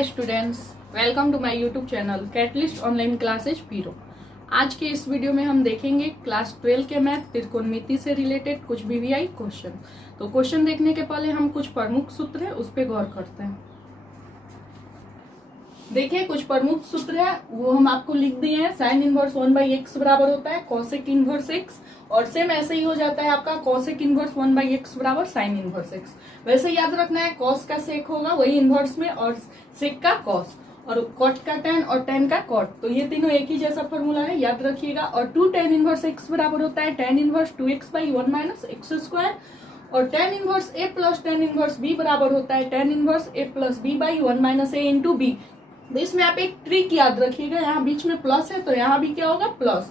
Hi students, welcome to my YouTube channel catalyst online classes पीरो। आज के इस वीडियो में हम देखेंगे क्लास 12 के मैथ त्रिकोणमिति से रिलेटेड कुछ वीवीआई क्वेश्चन। तो क्वेश्चन देखने के पहले हम कुछ प्रमुख सूत्र है उस पर गौर करते हैं। देखिए, कुछ प्रमुख सूत्र है वो हम आपको लिख दिए हैं। साइन इनवर्स 1/x बराबर होता है कोसेक इनवर्स x, और सेम ऐसे ही हो जाता है आपका कोसेक इनवर्स 1/x बराबर साइन इनवर्स x। वैसे याद रखना है, कॉस का सेक होगा वही इनवर्स में, और सेक का कॉस, और कॉट का टेन और टेन का कॉट। तो ये तीनों एक ही जैसा फॉर्मूला है, याद रखिएगा। और 2 tan इनवर्स x बराबर होता है tan इनवर्स 2x/1 - x², और tan inverse a plus tan inverse b बराबर होता है tan inverse a plus b/1 - a into b। तो इसमें आप एक ट्रिक याद रखिएगा, यहाँ बीच में प्लस है तो यहाँ भी क्या होगा, प्लस।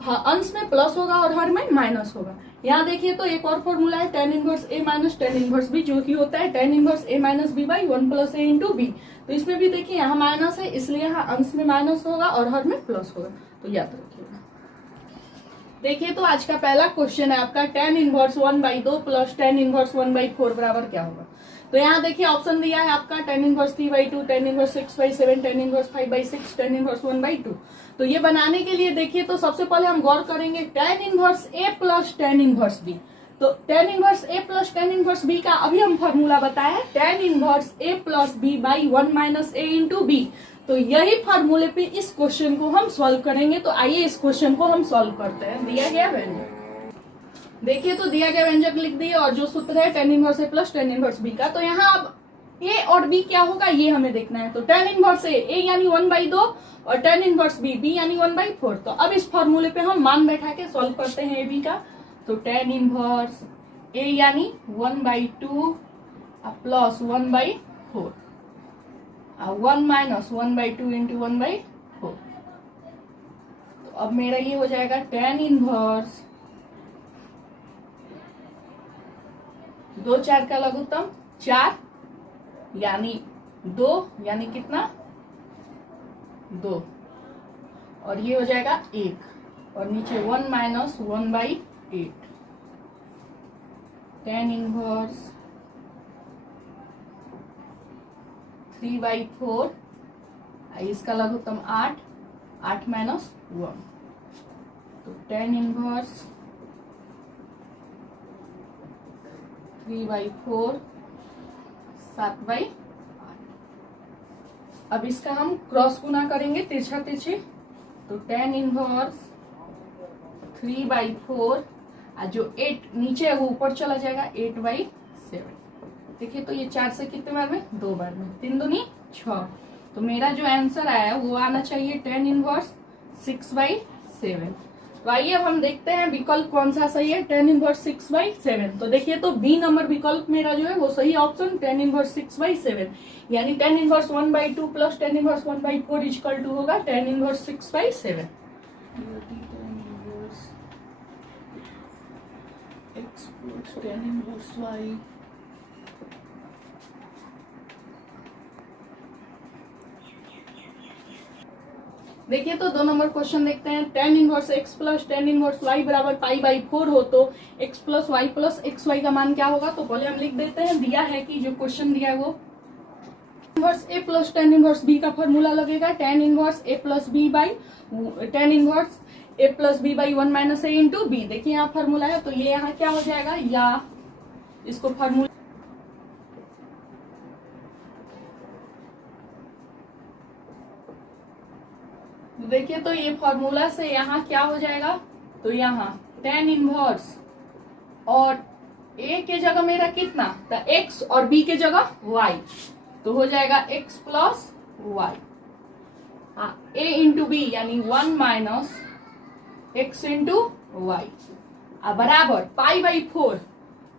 हाँ, अंश में प्लस होगा और हर में माइनस होगा। यहाँ देखिए तो एक और फॉर्मूला है tan inverse a minus tan inverse b, जो कि होता है tan inverse a minus b/1 + a into b। तो इसमें भी देखिए यहाँ माइनस है, इसलिए यहाँ अंश में माइनस होगा और हर में प्लस होगा, तो याद रखिएगा। देखिए तो आज का पहला क्वेश्चन है आपका tan inverse 1/2 plus tan inverse 1/4 बराबर क्या होगा। तो यहाँ देखिए ऑप्शन दिया है आपका tan inverse 3/2, tan inverse 6/7, tan inverse 5/6, tan inverse 1/2। तो ये बनाने के लिए देखिए तो सबसे पहले हम गौर करेंगे tan inverse a plus tan inverse b। तो tan inverse a plus tan inverse b का अभी हम फॉर्मूला बताया है, tan inverse a plus b/1 - a into b। तो यही फार्मूले पे इस क्वेश्चन को हम सॉल्व करेंगे। तो आइए इस क्वेश्चन को हम सॉल्व करते हैं। दिया गया व्यंजक देखिए, तो दिया गया व्यंजक लिख दिए, और जो सूत्र है tan inverse a plus tan inverse b का। तो यहाँ अब a और b क्या होगा ये हमें देखना है। तो tan इनवर्स a यानी 1/2 और tan इनवर्स b यानी 1/4। तो अब इस फॉर्मूले पे हम मान बैठा के सॉल्व करते हैं ab का। तो tan इनवर्स a यानी 1/2 प्लस 1/4, 1 - 1/2 इंटू 1/4। तो अब मेरा ये हो जाएगा tan इनवर्स 2 4 का लघुत्तम 4 यानी 2, यानी कितना 2, और ये हो जाएगा 1, और नीचे 1 - 1/8। tan इनवर्स 3/4, इसका लघुत्तम 8, 8 - 1। तो tan इनवर्स 3/4 7/8। अब इसका हम क्रॉस गुना करेंगे तिरछा तिरछी। तो tan इनवर्स 3/4, जो 8 नीचे है वो ऊपर चला जाएगा 8/7। देखिए तो ये 4 से कितने बार में, 2 बार में, 3 दूनी 6। तो मेरा जो आंसर आया वो आना चाहिए tan इनवर्स 6/7। तो आइए अब हम देखते हैं विकल्प कौन सा सही है, tan इनवर्स 6/7। तो देखिए तो बी नंबर विकल्प मेरा जो है वो सही ऑप्शन tan इनवर्स 6/7, यानी tan inverse 1/2 plus tan inverse 1/4 equal to होगा tan inverse 6/7। tan inverse y देखिए तो 2 नंबर क्वेश्चन देखते हैं। tan inverse x plus tan inverse y बराबर π/4 हो तो x plus y plus xy का मान क्या होगा। तो पहले हम लिख देते हैं, दिया है कि जो क्वेश्चन दिया है वो inverse a plus tan inverse b का फॉर्मूला लगेगा tan inverse a plus b/1 - a into b। देखिए यहाँ फॉर्मूला है, तो ये यहाँ क्या हो जाएगा, या इसको फॉर्मूला देखिए तो ये फॉर्मूला से यहाँ क्या हो जाएगा। तो यहाँ tan इनवर्स और a के जगह मेरा कितना था x, और b के जगह y, तो हो जाएगा x plus y, a into b यानी 1 - x इंटू y बराबर π/4।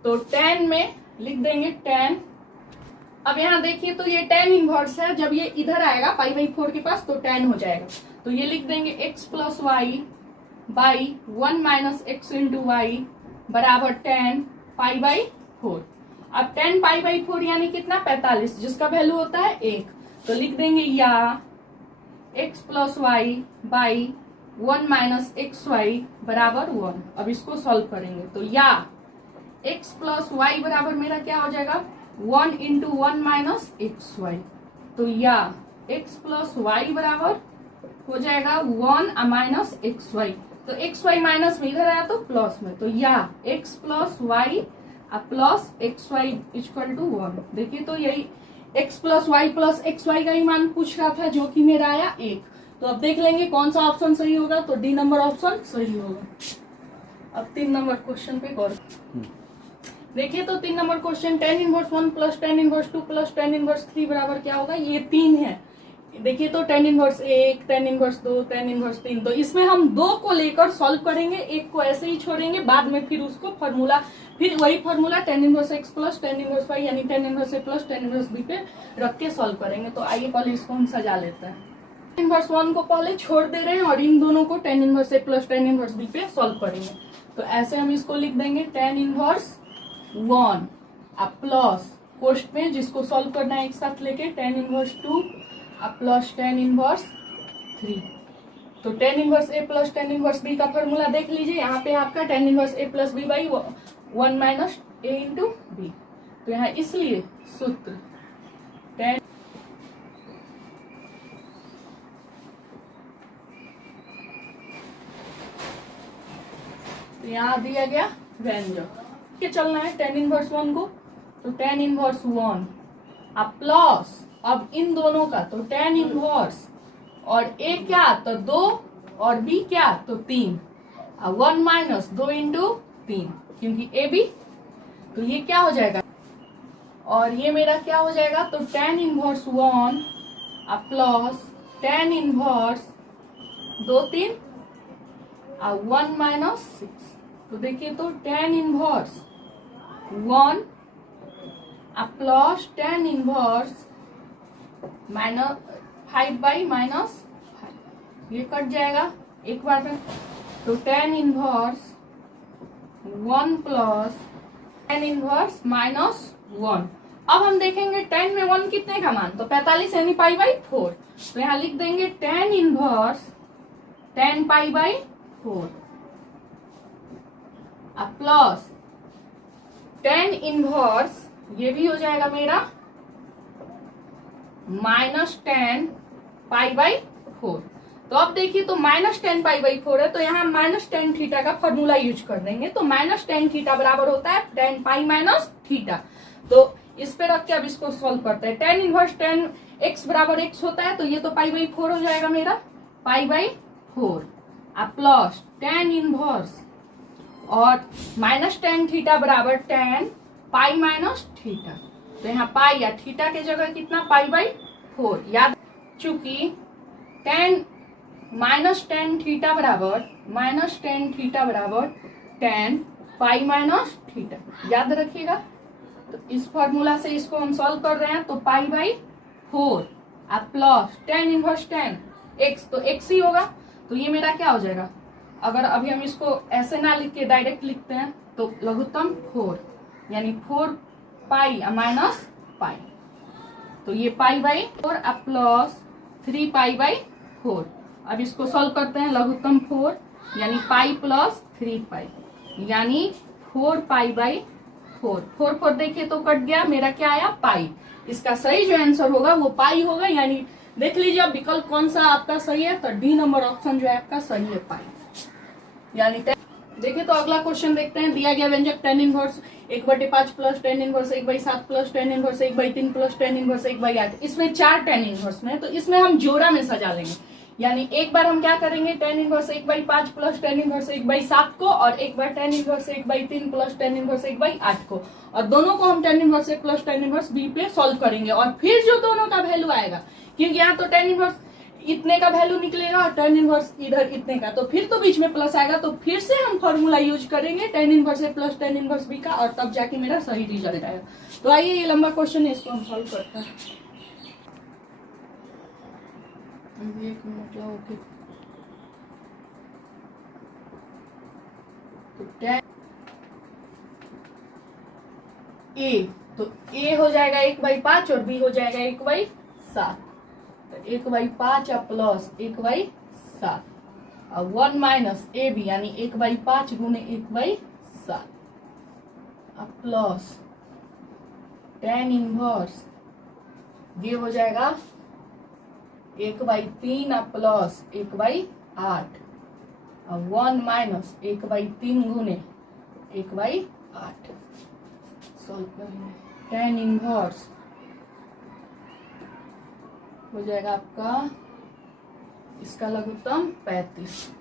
तो tan में लिख देंगे tan। अब यहाँ देखिए तो ये tan इनवर्स है, जब ये इधर आएगा π/4 के पास तो tan हो जाएगा। तो ये लिख देंगे x plus y by 1 - x into y बराबर tan π/4। अब tan π/4 यानी कितना 45, जिसका वैल्यू होता है 1। तो लिख देंगे या x plus y by 1 - xy बराबर 1। अब इसको सॉल्व करेंगे तो या x प्लस y बराबर मेरा क्या हो जाएगा 1 इंटू 1 माइनस एक्स वाई। तो या x प्लस वाई बराबर हो जाएगा 1 माइनस एक्स वाई। तो एक्स वाई माइनस में इधर आया तो प्लस में, तो या x plus y plus x y equal to 1। देखिए तो यही x प्लस वाई का ही मान पूछ रहा था, जो कि मेरा आया 1। तो अब देख लेंगे कौन सा ऑप्शन सही होगा, तो डी नंबर ऑप्शन सही होगा। अब 3 नंबर क्वेश्चन पे गौर देखिए। तो 3 number question, tan inverse 1 plus tan inverse 2 plus tan inverse 3 बराबर क्या होगा, ये 3 है। देखिए तो tan inverse 1, tan inverse 2, tan inverse 3, तो इसमें हम 2 को लेकर सॉल्व करेंगे, एक को ऐसे ही छोड़ेंगे, बाद में फिर उसको फॉर्मूला, फिर वही formula tan inverse x plus tan inverse y यानी tan inverse a plus tan inverse b पे रख के सॉल्व करेंगे। तो आइए पहले इसको हम सजा लेते हैं। tan इनवर्स 1 को पहले छोड़ दे रहे हैं और इन दोनों को tan inverse a plus tan inverse b पे सॉल्व करेंगे। तो ऐसे हम इसको लिख देंगे tan इनवर्स 1 प्लस कोष्ट में जिसको सॉल्व करना है एक साथ लेके tan inverse 2 plus tan inverse 3। तो tan inverse a plus tan inverse b का फॉर्मूला देख लीजिए। यहाँ पे आपका tan inverse a plus b by 1 minus a into b. तो यहाँ इसलिए सूत्र tan तो यहाँ दिया गया व्यंजक के चलना है tan इनवर्स 1 को। तो tan इनवर्स 1 प्लस अब इन दोनों का, तो tan इनवर्स और a क्या तो 2 और b क्या तो 3, 1 माइनस 2 इंटू 3 क्योंकि a b। तो ये क्या हो जाएगा और ये मेरा क्या हो जाएगा, तो tan inverse 1 plus tan inverse 2 3 1 minus 6। तो देखिए तो tan inverse 1 plus tan inverse minus 5 by minus 5, ये कट जाएगा एक बार में। तो tan inverse 1 plus tan inverse minus 1। अब हम देखेंगे tan में 1 कितने का मान, तो 45 यानी पाई बाई 4। तो यहाँ लिख देंगे tan inverse tan pi by 4 plus tan inverse ये भी हो जाएगा मेरा माइनस 10 पाई बाई 4। तो अब देखिए तो माइनस 10 पाई बाई 4 है, तो यहाँ माइनस 10 थीटा का फॉर्मूला यूज कर देंगे। तो माइनस 10 थीटा बराबर होता है 10 पाई माइनस थीटा। तो इस पे रख के अब इसको सॉल्व करते हैं। tan इनवर्स 10 x बराबर x होता है, तो ये तो पाई बाई 4 हो जाएगा मेरा, pi by 4 plus tan inverse और माइनस 10 थीटा बराबर 10 पाई माइनस थीटा। तो यहाँ पाई या थीटा के जगह कितना पाई बाई 4 याद, चूंकि tan माइनस 10 थीटा बराबर माइनस 10 थीटा बराबर 10 पाई माइनस थीटा याद रखिएगा। तो इस फॉर्मूला से इसको हम सॉल्व कर रहे हैं, तो pi by 4 plus tan inverse 10 x, तो x ही होगा। तो ये मेरा क्या हो जाएगा, अगर अभी हम इसको ऐसे ना लिख के डायरेक्ट लिखते हैं तो लघुत्तम 4 यानी 4 पाई माइनस पाई। तो ये pi by 4 plus 3 pi by 4। अब इसको सॉल्व करते हैं, लघुत्तम 4 यानी पाई प्लस 3 पाई यानी 4 पाई बाई 4। 4 4 देखिए तो कट गया, मेरा क्या आया पाई। इसका सही जो आंसर होगा वो पाई होगा। यानी देख लीजिए अब विकल्प कौन सा आपका सही है, तो डी नंबर ऑप्शन जो है आपका सही है पाई। यानी देखिए तो अगला क्वेश्चन देखते हैं। दिया गया व्यंजक tan inverse 1/5 plus tan inverse 1/7 plus tan inverse 1/3 plus tan inverse 1/8। इसमें 4 tan इनवर्स में, तो इसमें हम जोड़ा में सजा लेंगे। यानी एक बार हम क्या करेंगे, tan inverse 1/5 plus tan inverse 1/7 को, और एक बार tan inverse 1/3 plus tan inverse 1/8 को, और दोनों को हम tan inverse a plus tan inverse b पे सॉल्व करेंगे। और फिर जो दोनों का वैल्यू आएगा, क्योंकि यहाँ तो tan इनवर्स इतने का वैल्यू निकलेगा और tan इनवर्स इधर इतने का, तो फिर तो बीच में प्लस आएगा, तो फिर से हम फॉर्मूला यूज करेंगे tan inverse a plus tan inverse b का, और तब जाके मेरा सही रिजल्ट आएगा। तो आइए ये लंबा क्वेश्चन है, इसको हम सॉल्व करते हैं। एक मिनट ओके। तो tan a, तो a हो जाएगा 1/5 और b हो जाएगा 1/7। तो 1/5 प्लस 1/7 और 1 माइनस ए बी यानी 1/5 गुने 1/7 प्लस tan इनवर्स ये हो जाएगा 1/3 प्लस 1/8 और 1 माइनस 1/3 गुने 1/8। सॉल्व करेंगे। tan इनवर्स हो जाएगा आपका इसका लघुत्तम 35।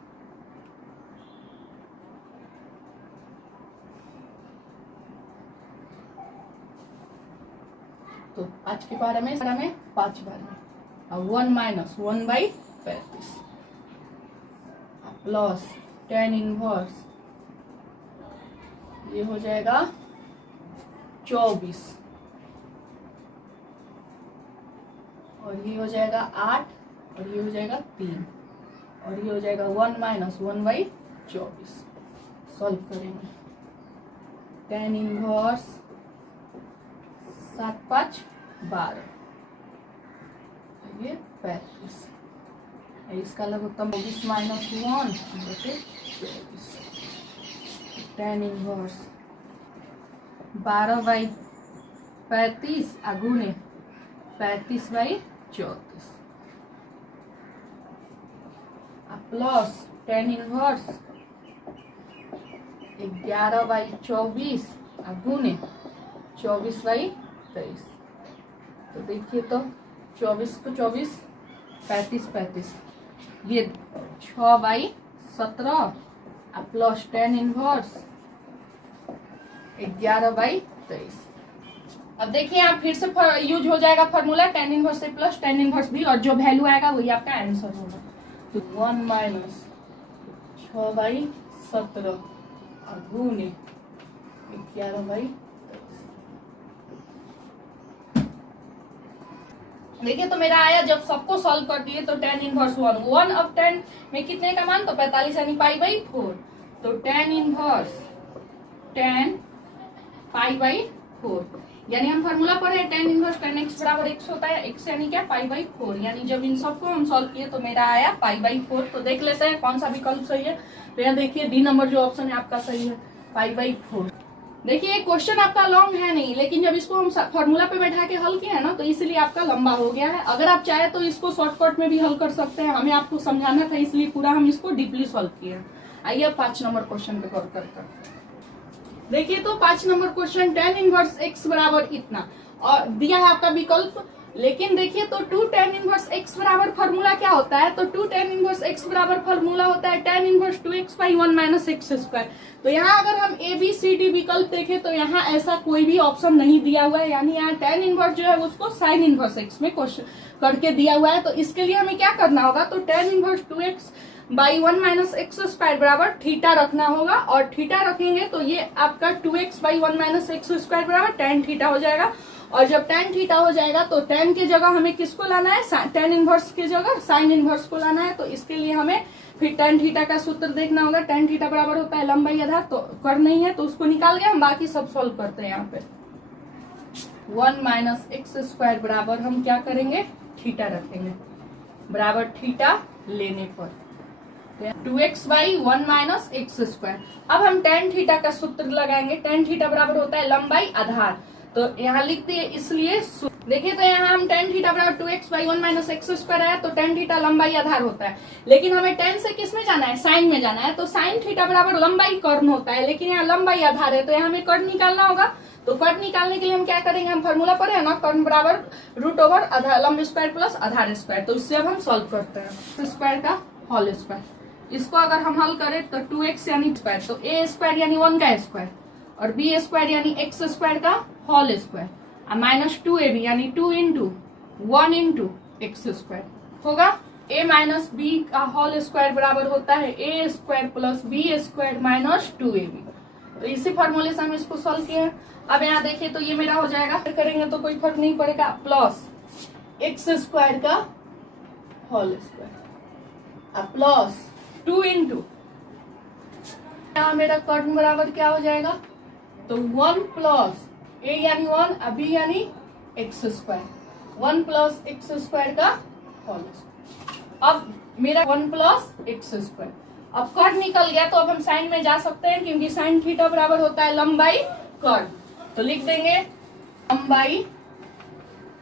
तो आज के पारा में 5 बार में और 1 माइनस 1/35 प्लस tan इनवर्स ये हो जाएगा 24 और ये हो जाएगा 8 और ये हो जाएगा 3 और ये हो जाएगा 1 माइनस 1/24। सॉल्व करेंगे। tan इनवर्स 7 5 12 ये 35। इसका लघुत्तम 24 माइनस 1 24। tan इनवर्स 12/35 गुने 35/34 प्लस tan इनवर्स 11/24 गुने 24/23। तो देखिए तो 24 को 24 35 ये 6/17 प्लस tan इनवर्स 11/23। अब देखिए आप फिर से यूज हो जाएगा फॉर्मूला tan इनवर्स से प्लस tan इनवर्स भी और जो वैल्यू आएगा वही आपका आंसर होगा। तो 1 माइनस 6/17 गुने 11/23। देखिए तो मेरा आया जब सबको सॉल्व कर दिए तो tan इनवर्स 1 अब 10 में कितने का मान तो 45 यानी π/4। तो tan इनवर्स 10 π/4 यानी हम फार्मूला पढ़े tan इनवर्स tan x बराबर x होता है। x यानी क्या π/4 यानी जब इन सबको हम सॉल्व किए तो मेरा आया π/4। तो देख लेते हैं कौन सा विकल्प सही है। तो यहाँ देखिए डी नंबर जो ऑप्शन है आपका सही है π/4। देखिए क्वेश्चन आपका लॉन्ग है नहीं लेकिन जब इसको हम फॉर्मूला पे बैठा के हल किए हैं ना तो इसलिए आपका लंबा हो गया है। अगर आप चाहे तो इसको शॉर्टकट में भी हल कर सकते हैं। हमें आपको समझाना था इसलिए पूरा हम इसको डीपली सॉल्व किए। आइए 5 नंबर क्वेश्चन पे गौर करते देखिए तो 5 number question tan inverse x बराबर इतना और दिया है आपका विकल्प। लेकिन देखिए तो 2 tan इनवर्स x बराबर फॉर्मूला क्या होता है। तो 2 tan इनवर्स x बराबर फॉर्मूला होता है tan inverse 2x/1 minus x square. तो यहाँ अगर हम a b c d विकल्प देखें तो यहाँ ऐसा कोई भी ऑप्शन नहीं दिया हुआ है यानी यहाँ tan इनवर्स जो है उसको sin इनवर्स x में क्वेश्चन करके दिया हुआ है। तो इसके लिए हमें क्या करना होगा तो tan inverse 2x/1 minus x square बराबर थीटा रखना होगा और थीटा रखेंगे तो ये आपका 2x/1 माइनस x स्क्वायर बराबर tan थीटा हो जाएगा। और जब tan थीटा हो जाएगा तो tan के जगह हमें किसको लाना है tan इनवर्स के जगह sin इनवर्स को लाना है। तो इसके लिए हमें फिर tan थीटा का सूत्र देखना होगा। tan थीटा बराबर होता है लंबाई आधार तो कर नहीं है तो उसको निकाल गया। हम बाकी सब सॉल्व करते हैं। यहाँ पे 1 माइनस x स्क्वायर बराबर हम क्या करेंगे थीटा रखेंगे बराबर थीटा लेने पर 2x/1 माइनस x स्क्वायर। अब हम tan थीटा का सूत्र लगाएंगे। tan थीटा बराबर होता है लंबाई आधार तो यहाँ लिख दिए इसलिए देखिए तो यहाँ हम tan थीटा बराबर 2x/1 माइनस x स्क्वायर आया तो tan थीटा लंबाई आधार होता है। लेकिन हमें tan से किस में जाना है साइन में जाना है। तो sin थीटा बराबर लंबाई कर्ण होता है लेकिन यहाँ लंबाई आधार है तो यहाँ हमें कर्ण निकालना होगा। तो कर्ण निकालने के लिए हम क्या करेंगे हम फॉर्मूला पढ़े हैं ना कर्ण बराबर √ओवर आधार लंब स्क्वायर प्लस आधार स्क्वायर। तो इससे अब हम सॉल्व करते हैं स्क्वायर का होल स्क्वायर। इसको अगर हम हल करें तो 2x यानी स्क्वायर तो a स्क्वायर यानी 1 का स्क्वायर और b स्क्वायर यानी x स्क्वायर का होल स्क्वायर और माइनस 2ab यानी 2 इंटू 1 इंटू एक्स स्क्वायर होगा। a माइनस बी का होल स्क्वायर बराबर होता है a square plus b square minus 2ab। तो इसी फॉर्मूले से हम इसको सॉल्व किए। अब यहाँ देखिए तो ये मेरा हो जाएगा फिर करेंगे तो कोई फर्क नहीं पड़ेगा प्लस एक्स स्क्वायर का होल स्क्वायर प्लस 2 इंटू यहाँ मेरा कर्ण बराबर क्या हो जाएगा तो 1 प्लस a यानी 1 b यानी x square 1 plus x square का होल स्क्वायर। अब मेरा 1 प्लस एक्स स्क्वायर। अब कर्ण निकल गया तो अब हम साइन में जा सकते हैं क्योंकि साइन थीटा बराबर होता है लंबाई कर्ण। तो लिख देंगे लंबाई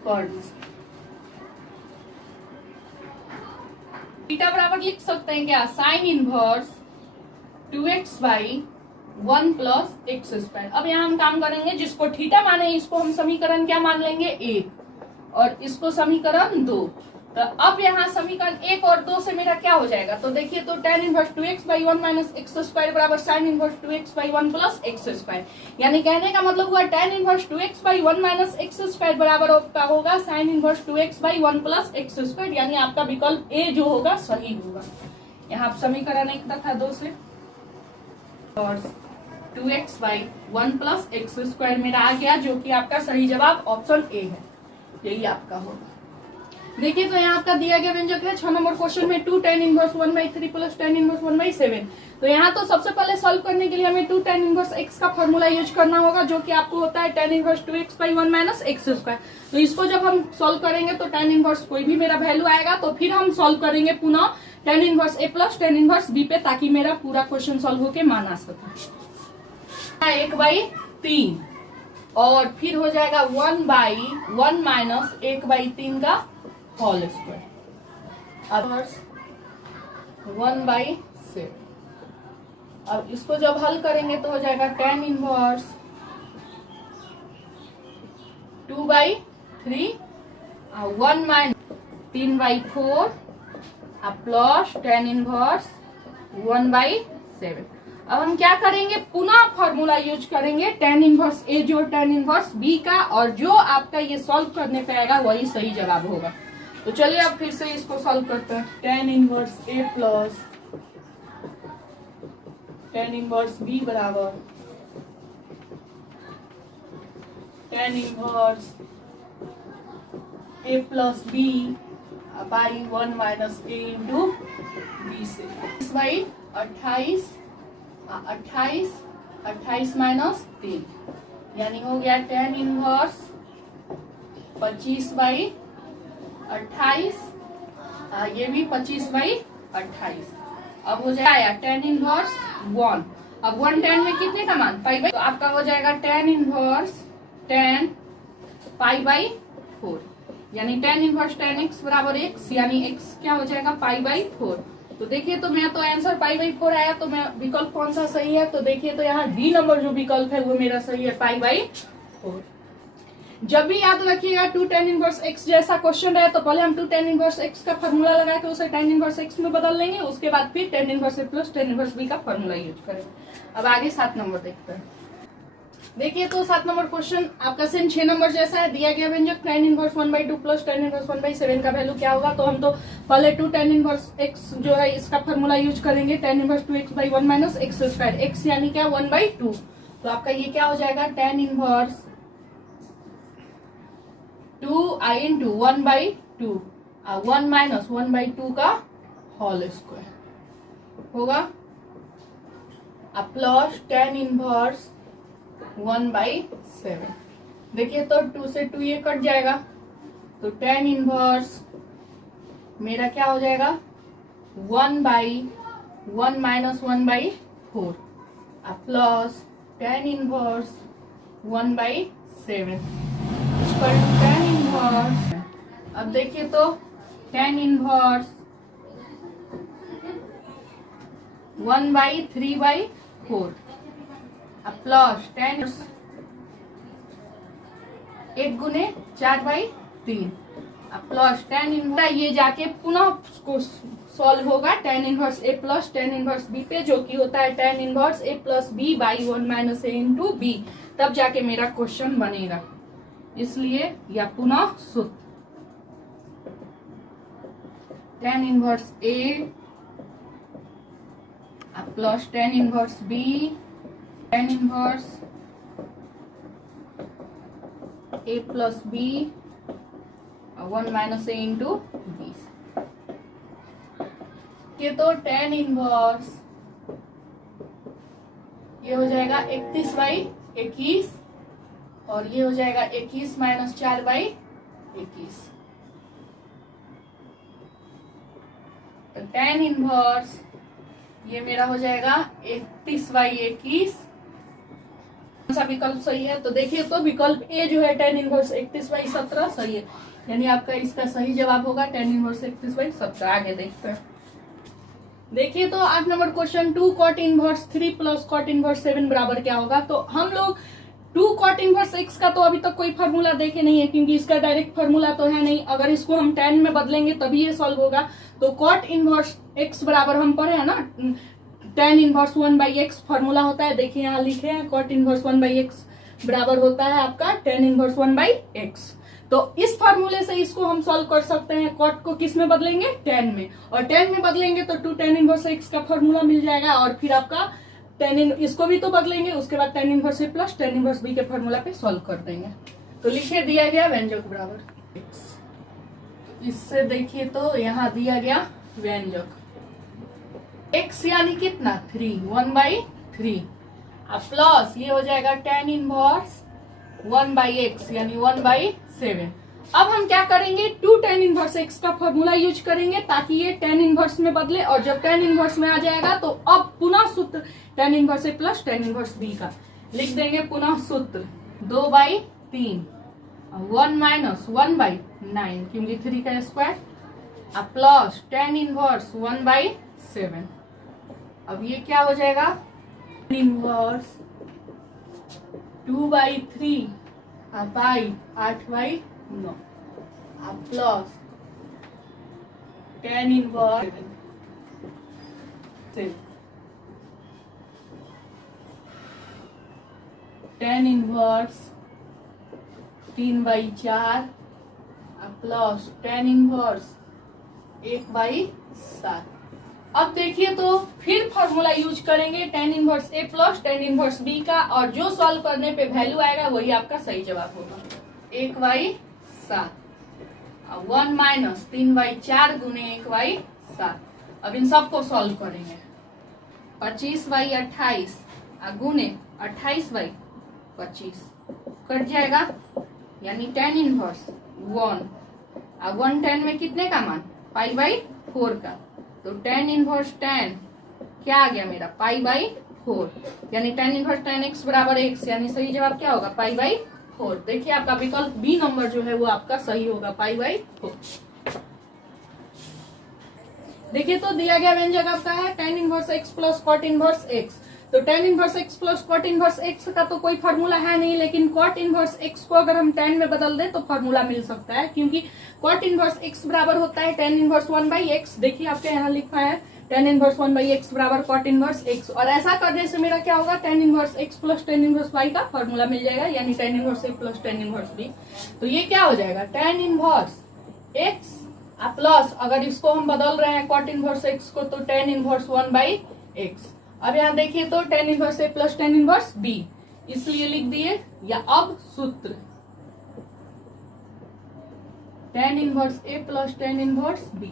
कर्ण थीटा बराबर लिख सकते हैं क्या, sign inverse 2x/1 plus x square. अब यहाँ हम काम करेंगे, जिसको थीटा माने इसको हम समीकरण क्या मान लेंगे, 1, और इसको समीकरण 2। तो अब यहाँ समीकरण 1 और 2 से मेरा क्या हो जाएगा, तो देखिए, तो tan inverse 2x/1 minus x square बराबर sine inverse 2x/1 plus x square. यानी कहने का मतलब हुआ tan inverse 2x/1 minus x square बराबर आपका होगा sine inverse 2x/1 plus x square. यानी आपका विकल्प ए जो होगा सही होगा। यहाँ आप समीकरण 1 तथा 2 से और 2x/1 प्लस एक्स स्क्वायर मेरा आ गया, जो कि आपका सही जवाब ऑप्शन ए है, यही आपका होगा। देखिए, तो यहाँ आपका दिया गया व्यंजक है 6 नंबर क्वेश्चन में 2 tan inverse 1/3 plus tan inverse 1/7। तो यहाँ तो सबसे पहले सॉल्व करने के लिए हमें 2 tan इनवर्स x का फॉर्मूला यूज करना होगा, जो कि आपको होता है tan inverse 2x/1 minus x square. तो इसको जब हम सॉल्व करेंगे तो tan इनवर्स कोई भी मेरा वैल्यू आएगा, तो फिर हम सॉल्व करेंगे पुनः tan inverse a plus tan inverse b पे, ताकि मेरा पूरा क्वेश्चन सॉल्व होके मान आ सके। 1/3 और फिर हो जाएगा 1/1 माइनस 1/3 का होल स्क्वायर, अब 1/7। अब इसको जब हल करेंगे तो हो जाएगा tan इनवर्स 2/3 और 1 माइनस 3/4 प्लस tan इनवर्स 1/7। अब हम क्या करेंगे, पुनः फॉर्मूला यूज करेंगे tan इनवर्स ए जो tan इनवर्स बी का, और जो आपका ये सॉल्व करने पे आएगा वही सही जवाब होगा। तो चलिए अब फिर से इसको सॉल्व करते हैं। tan inverse a plus tan inverse b बराबर tan inverse a plus b by 1 minus a into b से 28 माइनस 3, यानी हो गया tan इनवर्स 25/28, ये भी 25/28। अब हो जाएगा tan इनवर्स 1। अब 1 tan में कितने का मान, पाई बाई, तो आपका हो जाएगा tan इनवर्स 10 π/4, यानी tan इनवर्स tan x बराबर x, यानी x क्या हो जाएगा π/4। तो देखिए, तो मैं तो आंसर π/4 आया, तो मैं विकल्प कौन सा सही है, तो देखिए, तो यहाँ डी नंबर जो विकल्प है वो मेरा सही है, π/4। जब भी याद रखिएगा 2 tan इनवर्स x जैसा क्वेश्चन है, तो पहले हम 2 tan इनवर्स x का फॉर्मूला लगा के उसे tan इनवर्स x में बदल लेंगे, उसके बाद फिर tan inverse a plus tan inverse b का फॉर्मूला यूज करेंगे। अब आगे 7 नंबर देखते हैं। देखिए, तो 7 नंबर क्वेश्चन आपका सेम 6 नंबर जैसा है। दिया गया व्यंजक tan inverse 1/2 plus tan inverse 1/7 का वैल्यू क्या होगा, तो हम तो पहले 2 tan इनवर्स x जो है इसका फॉर्मूला यूज करेंगे, tan inverse 2x/1 minus x square, x यानी क्या 1/2। तो आपका ये क्या हो जाएगा, tan इनवर्स 2i इंटू 1/2 और 1 माइनस 1/2 का होल स्क्वायर होगा, प्लस tan इनवर्स 1/7। देखिए, तो 2 से 2 ये कट जाएगा, तो tan इनवर्स मेरा क्या हो जाएगा 1/1 minus 1/4 plus tan inverse 1/7 tan inverse. अब देखिए, तो tan इनवर्स 1/3/4 प्लस tan 1 गुने 4/3 प्लस tan इनवर्स, ये जाके पुनः सॉल्व होगा tan inverse a plus tan inverse b पे, जो कि होता है tan inverse a plus b by 1 minus a into b, तब जाके मेरा क्वेश्चन बनेगा, इसलिए यह पुनः सूत्र tan inverse a plus tan inverse b tan inverse a plus b 1 minus a into b के, तो tan इनवर्स ये हो जाएगा 31/21 और ये हो जाएगा 21 माइनस 4/21। तो tan इनवर्स ये मेरा हो जाएगा 31/21। कौन सा विकल्प सही है, तो देखिए, तो विकल्प ए जो है tan इनवर्स 31/17 सही है, यानी आपका इसका सही जवाब होगा tan इनवर्स 31/17। आगे देखते हैं। देखिए तो 8 number question 2 cot inverse 3 plus cot inverse 7 बराबर क्या होगा। तो हम लोग 2 कॉट इनवर्स x का तो अभी तक कोई फार्मूला देखे नहीं है, क्योंकि इसका डायरेक्ट फार्मूला तो है नहीं। अगर इसको हम tan में बदलेंगे तभी ये सॉल्व होगा। तो कॉट इनवर्स x बराबर हम पढ़े हैं ना, tan इनवर्स 1/x फार्मूला होता है। देखिए यहाँ लिखे हैं कॉट इनवर्स 1/x बराबर होता है आपका tan इनवर्स 1/x। तो इस फार्मूले से इसको हम सॉल्व कर सकते हैं। कॉट को किस में बदलेंगे, tan में, और tan में बदलेंगे तो 2 tan इनवर्स x का फार्मूला मिल जाएगा। और फिर आपका इसको भी तो बदलेंगे, उसके बाद tan inverse a plus tan inverse b के फार्मूला पे सॉल्व कर देंगे। तो लिखे दिया गया व्यंजक बराबर x। इससे देखिए तो यहाँ दिया गया व्यंजक x यानी कितना 3 1/3 प्लस ये हो जाएगा tan इनवर्स 1/x यानी 1/7। अब हम क्या करेंगे, 2 tan इनवर्स x का फॉर्मूला यूज करेंगे ताकि ये tan इनवर्स में बदले। और जब tan इनवर्स में आ जाएगा तो अब पुनः सूत्र tan inverse a plus tan inverse b का लिख देंगे। पुनः सूत्र 2/3 1 माइनस 1/9 क्योंकि 3 का स्क्वायर प्लस tan इनवर्स 1/7। अब ये क्या हो जाएगा, inverse 2/3 by 8/9 plus tan inverse 7 tan inverse 3/4 plus tan inverse 1/7। अब देखिए तो फिर फॉर्मूला यूज करेंगे tan inverse a plus tan inverse b का, और जो सॉल्व करने पे वैल्यू आएगा वही आपका सही जवाब होगा। 1/7 1 माइनस 3/4 गुने 1/7। अब इन सबको सॉल्व करेंगे। 25/28 गुने 28/25 कट जाएगा, यानी tan इनवर्स 1 1 tan में कितने का मान π/4 का। तो tan इनवर्स tan क्या आ गया मेरा π/4, यानी tan इनवर्स tan x बराबर x, यानी सही जवाब क्या होगा π/4। देखिए आपका विकल्प बी नंबर जो है वो आपका सही होगा π/4। देखिए तो दिया गया व्यंजक आपका है tan inverse x plus cot inverse x। तो tan inverse x plus cot inverse x का तो कोई फार्मूला है नहीं, लेकिन कॉट इनवर्स x को अगर हम tan में बदल दें तो फार्मूला मिल सकता है, क्योंकि कॉट इनवर्स x बराबर होता है tan इनवर्स 1/x। देखिए आपके यहाँ लिखा है tan इनवर्स 1/x बराबर कॉट इनवर्स x, और ऐसा करने से मेरा क्या होगा, tan inverse x plus tan inverse y का फार्मूला मिल जाएगा, यानी tan inverse a plus tan inverse b। तो ये क्या हो जाएगा, tan इनवर्स x प्लस, अगर इसको हम बदल रहे हैं कॉट इनवर्स x को तो tan इनवर्स 1/x। अब यहाँ देखिए तो tan inverse a plus tan inverse b, इसलिए लिख दिए। या अब सूत्र tan inverse a plus tan inverse b।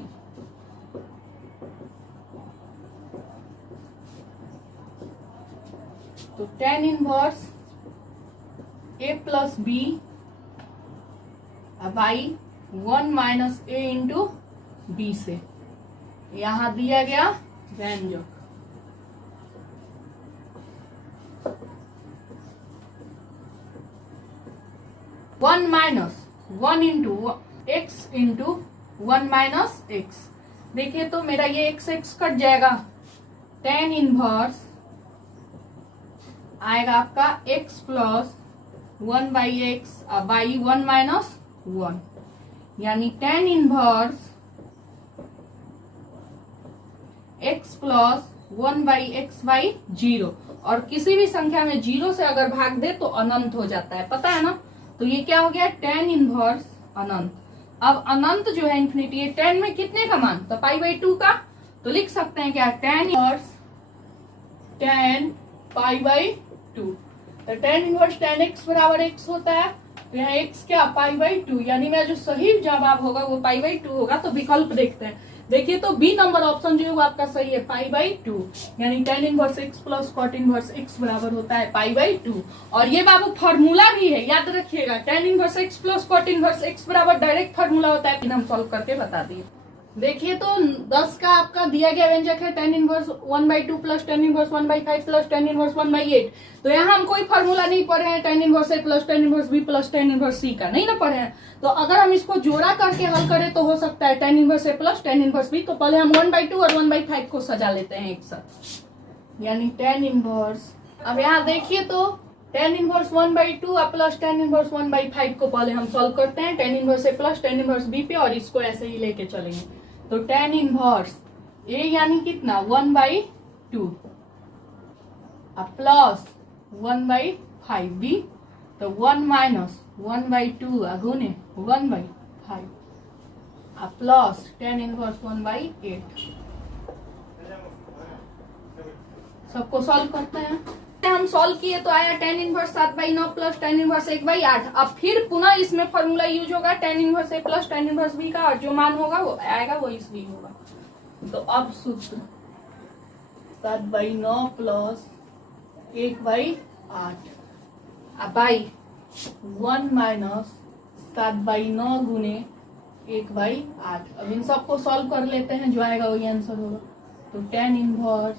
तो tan inverse a plus b by 1 minus a into b से यहां दिया गया व्यंजक। One minus 1 into x into 1 minus x. देखिए तो मेरा ये x कट जाएगा, tan इनवर्स आएगा आपका x plus 1/x by 1 minus 1, यानी tan inverse x plus 1/x/0। और किसी भी संख्या में 0 से अगर भाग दे तो अनंत हो जाता है, पता है ना। तो ये क्या हो गया, tan इनवर्स अनंत। अब अनंत जो है इन्फिनिटी है, tan में कितने का मान, तो π/2 का। तो लिख सकते हैं क्या, tan इनवर्स tan π/2। तो tan इनवर्स tan x बराबर x होता है, तो यहाँ x क्या π/2, यानी मेरा जो सही जवाब होगा वो π/2 होगा। तो विकल्प देखते हैं। देखिए तो बी नंबर ऑप्शन जो है वो आपका सही है π/2, यानी tan inverse x plus cot inverse x बराबर होता है π/2। और ये बाबू फार्मूला भी है, याद रखिएगा, tan inverse x plus cot inverse x बराबर डायरेक्ट फार्मूला होता है, हम सॉल्व करके बता दिए। देखिए तो 10 का आपका दिया गया व्यंजक है tan inverse 1/2 plus tan inverse 1/5 plus tan inverse 1/8। तो यहाँ हम कोई फॉर्मूला नहीं पढ़े हैं tan inverse A plus tan inverse B plus tan inverse C का, नहीं ना पढ़े हैं। तो अगर हम इसको जोड़ा करके हल करें तो हो सकता है tan inverse A plus tan inverse B। तो पहले हम 1/2 और 1/5 को सजा लेते हैं एक साथ, यानी tan इनवर्स। अब यहाँ देखिए तो tan inverse 1/2 plus tan inverse 1/5 को पहले हम सॉल्व करते हैं tan inverse A plus tan inverse B पे, और इसको ऐसे ही लेके चलेंगे। तो tan इनवर्स A यानी कितना 1/2 प्लस 1/5 B, तो 1 माइनस 1/2 गुने 1/5 प्लस tan इनवर्स 1/8। सबको सॉल्व करते हैं। हम सॉल्व किए तो आया tan inverse 7/9 plus tan inverse 1/8। अब फिर पुनः इसमें फॉर्मूला यूज होगा tan inverse A plus tan inverse B का, और जो मान होगा वो आएगा वो इस B होगा। तो अब सूत्र 7/9 प्लस 1/8 बाई 1 माइनस 7/9 गुने 1/8। अब इन सबको सॉल्व कर लेते हैं, जो आएगा वही आंसर होगा। तो tan इनवर्स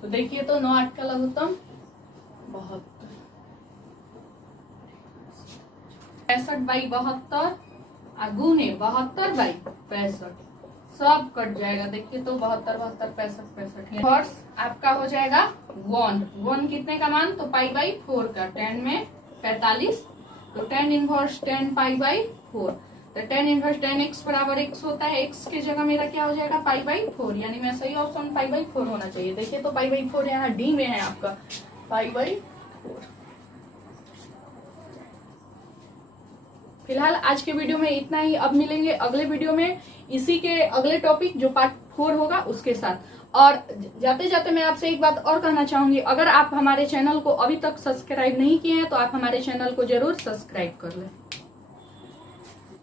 तो देखिए तो 9 8 का लघुत्तम 72, 65/72 गुने 72/65, सब कट जाएगा। देखिए तो 72 72 65 65। इनवर्स आपका हो जाएगा 1 कितने का मान, तो π/4 का, 10 में 45, तो tan इनवर्स 10 π/4। तो tan इनवर्स tan x बराबर x होता है, x की जगह मेरा क्या हो जाएगा π/4, यानी मैं सही ऑप्शन π/4 होना चाहिए। देखिए तो π/4 यहाँ डी में है आपका π/4। फिलहाल आज के वीडियो में इतना ही। अब मिलेंगे अगले वीडियो में इसी के अगले टॉपिक जो पार्ट 4 होगा उसके साथ। और जाते जाते मैं आपसे एक बात और कहना चाहूंगी, अगर आप हमारे चैनल को अभी तक सब्सक्राइब नहीं किए हैं तो आप हमारे चैनल को जरूर सब्सक्राइब कर लें।